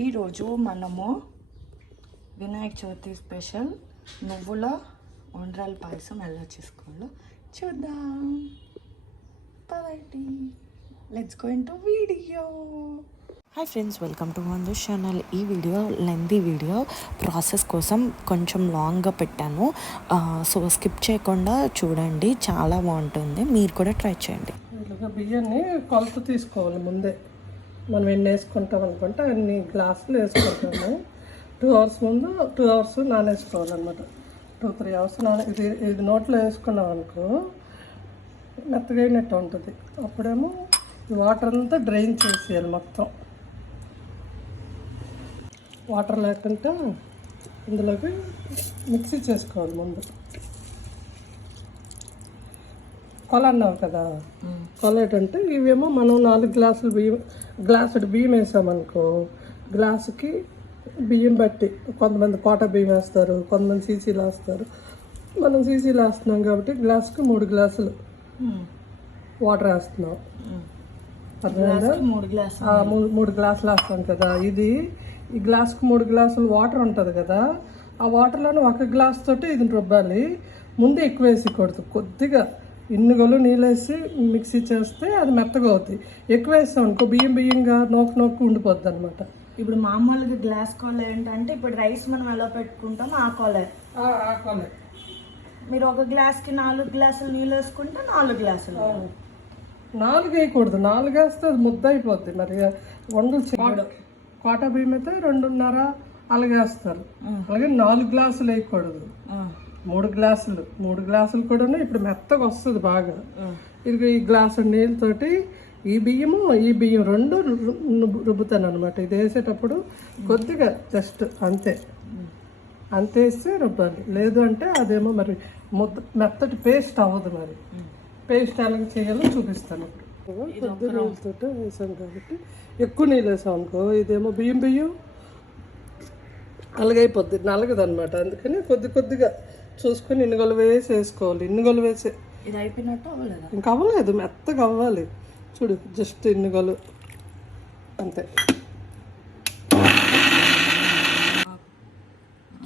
ఈరోజు మనము వినాయక చవితి స్పెషల్ నువ్వుల ఉండ్రాల పాయసం ఎలా చేసుకోవాలో చూద్దాం. పదండి, let's go into video. Hi friends, welcome to మందు ఛానల్. ఈ వీడియో లెంతీ వీడియో, ప్రాసెస్ కోసం కొంచెం లాంగ్గా పెట్టాను. సో స్కిప్ చేయకుండా చూడండి, చాలా బాగుంటుంది. మీరు కూడా ట్రై చేయండి. ఇలాగ బియ్యాన్ని కొలత తీసుకోవాలి. ముందే మనం ఎన్ని వేసుకుంటాం అనుకుంటే అన్ని గ్లాసులు వేసుకుంటాము. 2 hours ముందు 2 hours నానేసుకోవాలన్నమాట. 2-3 hours ఇది నోట్లో వేసుకున్నాం అనుకో మెత్తగా అయినట్టు ఉంటుంది. అప్పుడేమో వాటర్ అంతా డ్రైన్ చేసేయాలి. మొత్తం వాటర్ లేకుండా ఇందులోకి మిక్సీ చేసుకోవాలి. ముందు కొల అన్నావు కదా, కొల ఏంటంటే ఇవేమో మనం 4 గ్లాసుడు బియ్యం వేసామనుకో, గ్లాసుకి బియ్యం బట్టి కొంతమంది కోట బియ్యం వేస్తారు, కొంతమంది సీసీలు వేస్తారు. మనం సీసీలు వేస్తున్నాం కాబట్టి గ్లాసుకి 3 గ్లాసులు వాటర్ వేస్తున్నాం. అర్థమైందా? 3 గ్లాసులు వేస్తాం కదా. ఈ గ్లాసుకి 3 గ్లాసులు వాటర్ ఉంటుంది కదా, ఆ వాటర్లోనే 1 గ్లాస్ తోటి ఇది రుబ్బాలి. ముందే ఎక్కువ వేసేయకూడదు. కొద్దిగా ఇన్నిగోలు నీళ్ళు వేసి మిక్సీ చేస్తే అది మెత్తగా అవుతుంది. ఎక్కువ వేస్తాం అనుకో బియ్యంగా నోకు ఉండిపోద్ది అనమాట. ఇప్పుడు మామూలుగా గ్లాస్ కాలర్ ఏంటంటే ఇప్పుడు రైస్ మనం ఎలా పెట్టుకుంటాం ఆ కాలర్. మీరు ఒక గ్లాస్కి 4 గ్లాసులు నీళ్ళు వేసుకుంటే 4 గ్లాసులు. 4 వేయకూడదు. 4 వేస్తే అది ముద్ద అయిపోద్ది. మరి వండలు కోట బియ్యం అయితే 2.5 అలాగే వేస్తారు. అలాగే 4 గ్లాసులు వేయకూడదు. 3 గ్లాసులు కూడా ఇప్పుడు మెత్తగా వస్తుంది బాగా. ఇది ఈ గ్లాసు నీళ్ళతోటి ఈ బియ్యం 2 రుబ్బుతాను అనమాట. ఇది వేసేటప్పుడు కొద్దిగా జస్ట్ అంతే వేస్తే రుబ్బాలి. లేదు అంటే అదేమో మరి మెత్తటి పేస్ట్ అవ్వదు. మరి పేస్ట్ ఎలాగ చేయాలో చూపిస్తాను. ఇప్పుడు కొద్ది నీళ్ళతో వేసాం కాబట్టి ఎక్కువ నీళ్ళు వేసాం అనుకో ఇదేమో బియ్యం అలాగైపోద్ది, నలగదు అనమాట. అందుకని కొద్దిగా చూసుకొని ఇన్నిగొలు వేసుకోవాలి. ఇన్నిగొలు వేసే ఇది అయిపోయినట్టు అవ్వలేదు, ఇంకా అవ్వలేదు, మెత్తగా అవ్వాలి. చూడు, జస్ట్ ఇన్నిగొలు అంతే.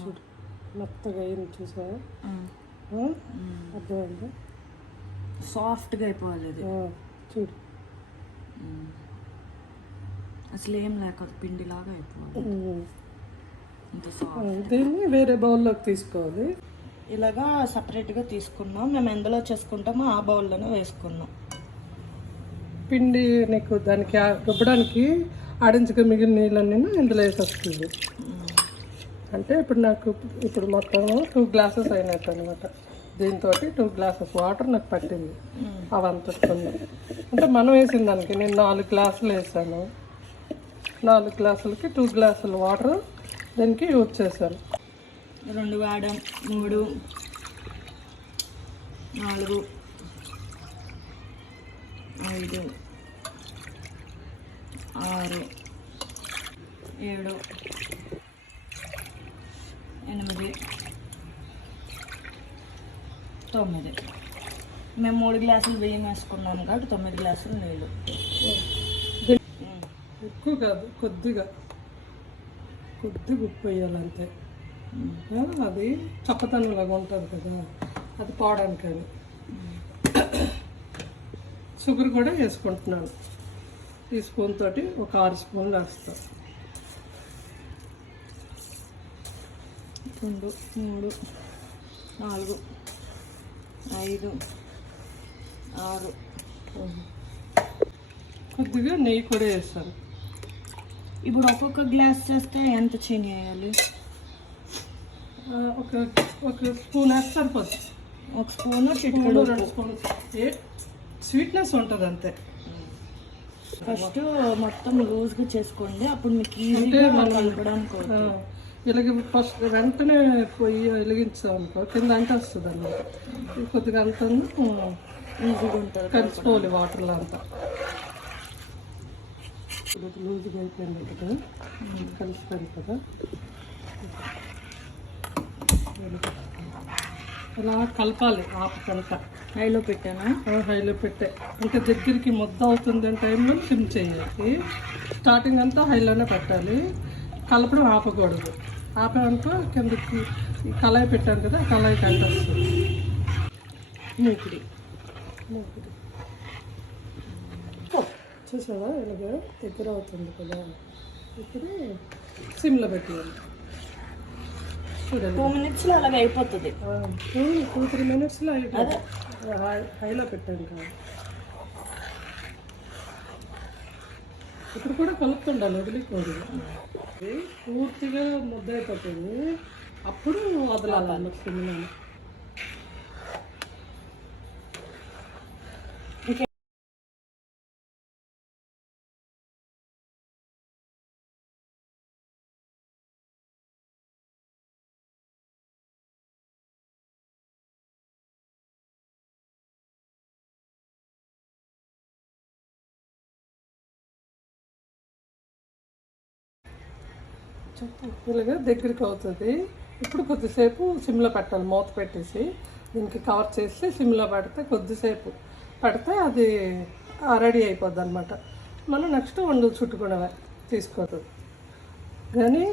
చూడు మెత్తగా అయింది, చూసావా? అర్థమైందా? సాఫ్ట్గా అయిపోవాలి ఇది. చూడు అసలు ఏం లేక పిండిలాగా అయిపోవాలి. దీన్ని వేరే బౌల్లోకి తీసుకోవాలి. ఇలాగా సపరేట్గా తీసుకున్నాం. మేము ఎందులో చేసుకుంటామో ఆ బౌల్లోనే వేసుకున్నాం. పిండి నీకు దానికి రుబ్బడానికి ఆడించగా మిగిలిన నీళ్ళన్నీ ఇందులో వేసి వస్తుంది. అంటే ఇప్పుడు మొత్తం 2 గ్లాసెస్ అయినట్టు అనమాట. దీంతో 2 గ్లాసెస్ వాటర్ నాకు పట్టింది. అవంతా అంటే మనం వేసిన దానికి నేను 4 గ్లాసులు వేసాను. 4 గ్లాసులకి 2 గ్లాసులు వాటర్ దీనికి యూజ్ చేశాను. 2 వాడం, 3, 4, 5, 6, 7, 8, 9. మేము 3 గ్లాసులు బియ్యం వేసుకున్నాము కాబట్టి 9 గ్లాసులు నీళ్ళు. ఎక్కువ కాదు, కొద్దిగా ఉప్పు వేయాలంతే. అది చప్పతనంలాగా ఉంటుంది కదా, అది పోవడానికని. షుగర్ కూడా వేసుకుంటున్నాను. ఈ స్పూన్ తోటి ఒక 6 స్పూన్లు వేస్తాను. 2, 3, 4, 5, 6. కొద్దిగా నెయ్యి కూడా వేస్తాను. ఇప్పుడు ఒక్కొక్క గ్లాస్ చేస్తే ఎంత చీని వేయాలి? ఒక స్పూన్ వేస్తే సరిపోతుంది. 1 స్పూను, చిటికెడు 2 స్పూన్లు స్వీట్నెస్ ఉంటుంది అంతే. ఫస్ట్ మొత్తం లూజ్గా చేసుకోండి, అప్పుడు మీకు ఈజీగా కలపడానికి. ఇలాగ ఫస్ట్ వెంటనే పొయ్యి వెలిగించాం అనుకో కింద అంట వస్తుంది అన్నమాట. కొద్దిగా అంతా ఈజీగా ఉంటుంది, కలిసిపోవాలి వాటర్లో అంతా. లూజ్గా అయిపోయింది కదా, కలిసిపోయింది కదా. అలా కలపాలి. ఆపకంతా హైలో పెట్టాను. హైలో పెట్టే ఇంకా దగ్గరికి ముద్ద అవుతుంది అని టైంలో సిమ్ చేయాలి. స్టార్టింగ్ అంతా హైలోనే పెట్టాలి. కలపడం ఆపకూడదు. ఆపామనుకో కిందకి ఈ కళాయి పెట్టాను కదా, కళాయి కంటొస్తుంది. మూకుడి చూసావా ఇలాగా దగ్గర అవుతుంది కదా. ఇప్పుడు సిమ్లో పెట్టేయాలి. చూడండి 2 minutes అలాగ అయిపోతుంది. 2-3 minutesలో అయిపోతుంది. హైలో పెట్టాను కదా. ఇప్పుడు కూడా కలుపుతుండాలి, వదిలిపోదు. పూర్తిగా ముద్ద అయిపోతుంది, అప్పుడు వదలాలి సిమ్లో. ఇలాగా దగ్గరికి అవుతుంది. ఇప్పుడు కొద్దిసేపు సిమ్లో పెట్టాలి, మూత పెట్టేసి దీనికి కవర్ చేసి సిమ్లో పెడితే కొద్దిసేపు పెడితే అది రెడీ అయిపోద్ది అనమాట. మనం నెక్స్ట్ వండలు చుట్టుకునే తీసుకోదు. కానీ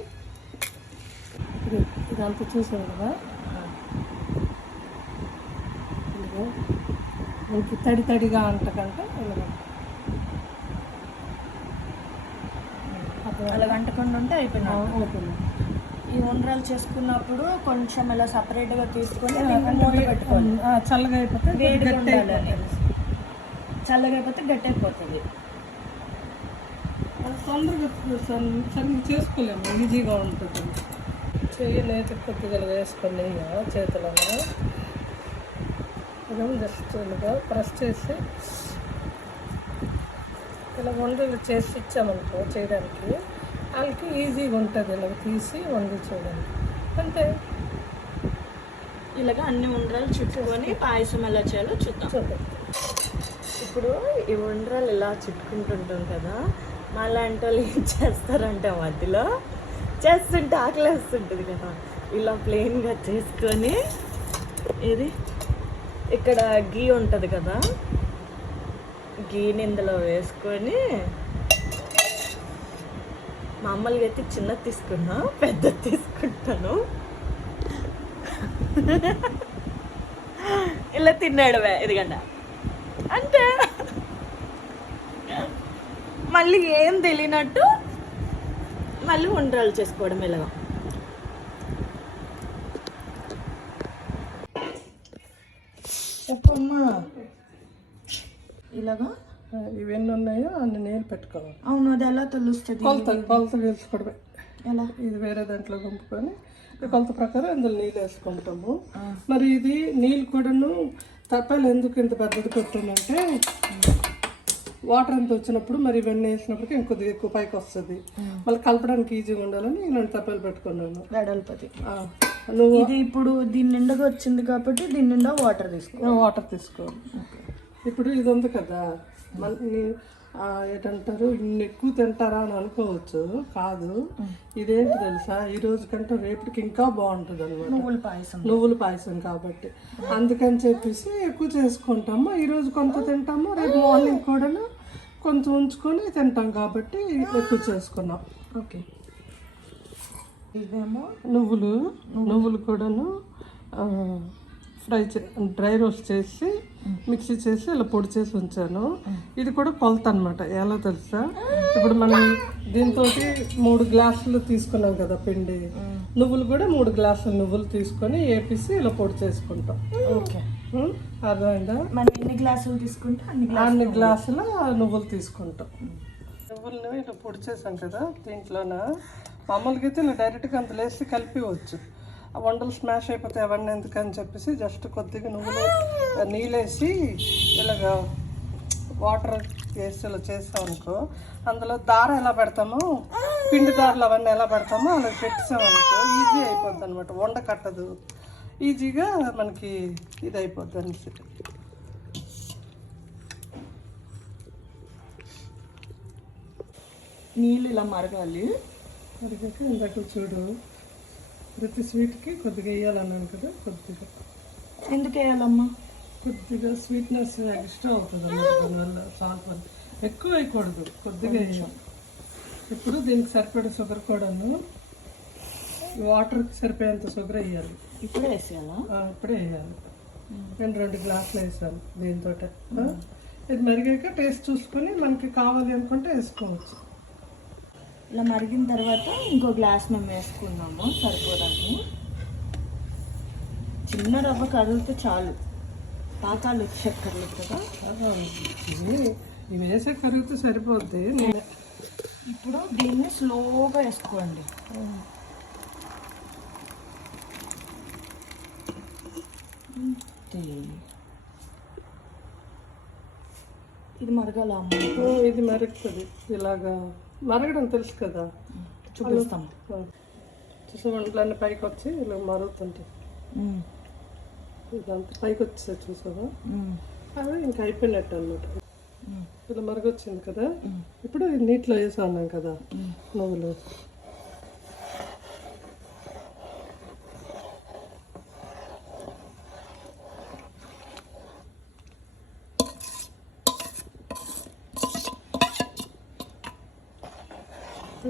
ఇదంతా చూసాం కదా, మనకి తడి తడిగా అంటకంటే ఇలాగ అలా గంటకుండా ఉంటే అయిపోయింది. అవుతుంది. ఈ ఉండ్రాలు చేసుకున్నప్పుడు కొంచెం ఇలా సపరేట్గా తీసుకొని మూత పెట్టుకోవాలి. చల్లగా అయిపోతే వేడిగా ఉండాలని. చల్లగా అయిపోతే గట్టి అయిపోతుంది. తొందరగా సరిగ్గా చేసుకోలేము, ఈజీగా ఉంటుంది. చెయ్యి నేతి కొద్దిగా వేసుకొని చేతిలో జస్ట్ ఇలాగా ప్రెస్ చేసి ఇలా వండలు చేసి ఇచ్చామనుకో చేయడానికి, వాళ్ళకి ఈజీగా ఉంటుంది. ఇలాగ తీసి వండి చేయడానికి అంటే ఇలాగ అన్ని ఉండ్రాలు చుట్టుకొని పాయసం ఎలా చేయాలో చూద్దాం. ఇప్పుడు ఈ ఉండ్రాలు ఇలా చుట్టుకుంటుంటాం కదా, మాలాంటి వాళ్ళు ఏం చేస్తారంటే మధ్యలో చేస్తుంటే ఆకలి వేస్తుంటుంది కదా, ఇలా ప్లెయిన్గా చేసుకొని ఇది ఇక్కడ గీ ఉంటుంది కదా, గీని ఇందులో వేసుకొని మామూలుగా అయితే చిన్నది తీసుకున్నా, పెద్దది తీసుకుంటాను. ఇలా తిన్నాడువే ఇదిగండి అంటే మళ్ళీ ఏం తెలియనట్టు మళ్ళీ ఉండ్రాలు చేసుకోవడం ఇలాగా. చెప్పమ్మా ఇలాగా ఇవన్నీ ఉన్నాయో అన్ని నీళ్ళు పెట్టుకోవాలి. అవును, అది ఎలా తెలుస్తుంది? కొలత వేసుకోవడమే. ఎలా? ఇది వేరే దాంట్లో పంపుకొని కొలత ప్రకారం ఇందులో నీళ్ళు వేసుకుంటాము. మరి ఇది నీళ్ళు కూడాను తప్పాలు ఎందుకు ఇంత పెద్దది పెట్టామంటే వాటర్ అంత వచ్చినప్పుడు మరి ఇవన్నీ వేసినప్పటికీ ఇంకొద్దిగా ఎక్కువ పైకి వస్తుంది. మళ్ళీ కలపడానికి ఈజీగా ఉండాలని ఇలాంటి తప్పాలు పెట్టుకున్నాను. వెడల్పది. నువ్వు ఇది ఇప్పుడు దీని నిండుగా వచ్చింది కాబట్టి దీని నిండా వాటర్ తీసుకో. ఇప్పుడు ఇది ఉంది కదా, మళ్ళీ ఏంటంటారు ఇన్ని ఎక్కువ తింటారా అని అనుకోవచ్చు. కాదు, ఇదేంటి తెలుసా, ఈ రోజు కంటే రేపటికి ఇంకా బాగుంటుంది అనమాట. నువ్వుల పాయసం కాబట్టి అందుకని చెప్పేసి ఎక్కువ చేసుకుంటాము. ఈరోజు కొంత తింటాము, రేపు మార్నింగ్ కూడా కొంచెం ఉంచుకొని తింటాం కాబట్టి ఎక్కువ చేసుకున్నాం. ఓకే. ఇదేమో నువ్వులు కూడాను డ్రై రోస్ట్ చేసి మిక్సీ చేసి ఇలా పొడి చేసి ఉంచాను. ఇది కూడా కొలత అనమాట. ఎలా తెలుసా, ఇప్పుడు మనం దీంతో 3 గ్లాసులు తీసుకున్నాం కదా పిండి, నువ్వులు కూడా 3 గ్లాసులు నువ్వులు తీసుకొని వేపేసి ఇలా పొడి చేసుకుంటాం. ఓకే, అర్థమైందా? మనం ఎన్ని గ్లాసులు తీసుకుంటే అన్ని గ్లాసుల నువ్వులు తీసుకుంటాం. నువ్వులను ఇలా పొడి చేసాం కదా, దీంట్లోన మామూలుగా అయితే ఇలా డైరెక్ట్గా అంత లేసి కలిపివచ్చు. ఆ వండలు స్మాష్ అయిపోతే అవన్నీ ఎందుకని చెప్పేసి జస్ట్ కొద్దిగా నువ్వులు నీళ్ళేసి ఇలాగ వాటర్ వేసి ఇలా చేసామనుకో, అందులో దార ఎలా పెడతామో పిండి దారులు అవన్నీ ఎలా పెడతామో అలా పెట్టామనుకో ఈజీ అయిపోద్ది అనమాట. వండ కట్టదు, ఈజీగా మనకి ఇది అయిపోద్ది అనేసి. నీళ్ళు ఇలా మరగాలి. మరిగాక ఇందాక చూడు, ప్రతి స్వీట్కి కొద్దిగా వేయాలన్నాను కదా, కొద్దిగా. ఎందుకు వేయాలమ్మా? కొద్దిగా స్వీట్నెస్ ఎక్స్ట్రా అవుతుంది అన్నమాట. దానివల్ల సాల్ట్ ఎక్కువ వేయకూడదు, కొద్దిగా వేయాలి. ఇప్పుడు దీనికి సరిపడే షుగర్ కూడాను వాటర్కి సరిపోయేంత షుగర్ వేయాలి. ఇప్పుడే వేసేయాలా? ఇప్పుడే వేయాలి. నేను 2 గ్లాసులు వేసాను దీంతో. ఇది మరిగాక టేస్ట్ చూసుకొని మనకి కావాలి అనుకుంటే వేసుకోవచ్చు. ఇలా మరిగిన తర్వాత ఇంకో గ్లాస్ మేము వేసుకున్నాము, సరిపోదాన్ని. చిన్న రవ్వ కదిలితే చాలు, పాకాలు వచ్చేక్కర్లేదు కదా. ఇవి వేసే కరిగితే సరిపోద్ది. ఇప్పుడు దీన్ని స్లోగా వేసుకోండి. ఇది మరగాల అమ్మ. ఇది మరుగుతుంది. ఇలాగా మరగడం తెలుసు కదా, చూపిస్తాం. చూసే వంటలన్నీ పైకి వచ్చి ఇలా మరుగుతుంటాయి. ఇదంతా పైకి వచ్చేది చూసావా, అది ఇంకా అయిపోయినట్టు అన్నమాట. ఇలా మరగొచ్చింది కదా. ఇప్పుడు నీటిలో వేసా ఉన్నాం కదా నువ్వులు.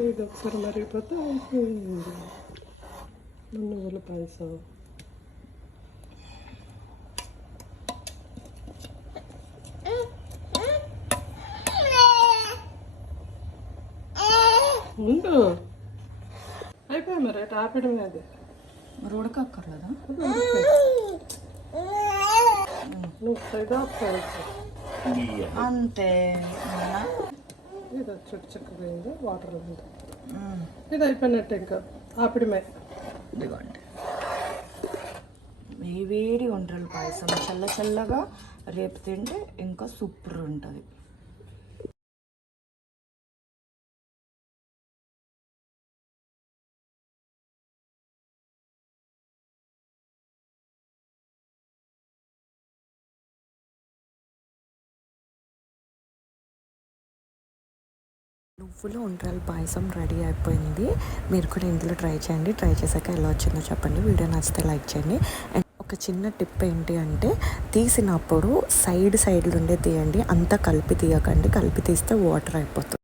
ఇది ఒకసారి మరిగిపోతే అయిపోయింది నువ్వుల పాయసం. ముందు అయిపోయి మరి అటు ఆపడమే. అది మరి ఉడకక్కర్లేదా? నువ్వు సైడ్ ఆపుకోవచ్చు అంతే. ఇది చుట్టు చక్కగా అయింది, వాటర్ ఉంది. ఇది అయిపోయినట్టు ఇంకా ఆపడమే. ఇదిగోండి వేడి ఒండ్రల పాయసం, చల్ల చల్లగా రేపు తింటే ఇంకా సూపర్ ఉంటుంది. నువ్వుల ఉండ్రాల పాయసం రెడీ అయిపోయింది. మీరు కూడా ఇంట్లో ట్రై చేయండి. ట్రై చేశాక ఎలా వచ్చిందో చెప్పండి. వీడియో నచ్చితే లైక్ చేయండి. అండ్ ఒక చిన్న టిప్ ఏంటి అంటే, తీసినప్పుడు సైడ్లు ఉండే తీయండి, అంతా కలిపి తీయకండి. కలిపి తీస్తే వాటర్ అయిపోతుంది.